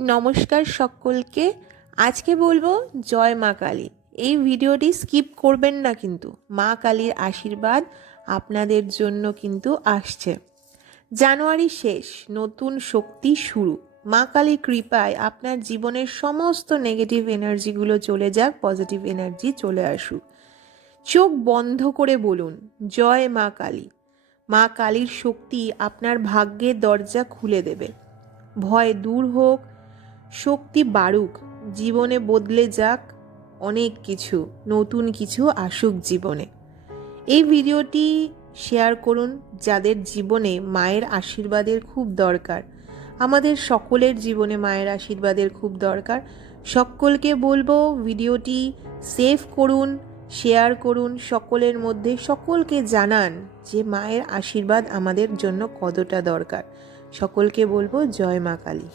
নমস্কার সকলকে। আজকে বলবো জয় মা কালী। এই ভিডিওটি স্কিপ করবেন না, কিন্তু মা কালীর আশীর্বাদ আপনাদের জন্য কিন্তু আসছে। জানুয়ারি শেষ, নতুন শক্তি শুরু। মা কালীর কৃপায় আপনার জীবনের সমস্ত নেগেটিভ এনার্জিগুলো চলে যাক, পজিটিভ এনার্জি চলে আসুক। চোখ বন্ধ করে বলুন জয় মা কালী। মা কালীর শক্তি আপনার ভাগ্যের দরজা খুলে দেবে। ভয় দূর হোক, শক্তি বাড়ুক, জীবনে বদলে যাক অনেক কিছু, নতুন কিছু আসুক জীবনে। এই ভিডিওটি শেয়ার করুন যাদের জীবনে মায়ের আশীর্বাদের খুব দরকার। আমাদের সকলের জীবনে মায়ের আশীর্বাদের খুব দরকার। সকলকে বলবো ভিডিওটি সেভ করুন, শেয়ার করুন, সকলের মধ্যে সকলকে জানান যে মায়ের আশীর্বাদ আমাদের জন্য কতটা দরকার। সকলকে বলবো জয় মা কালী।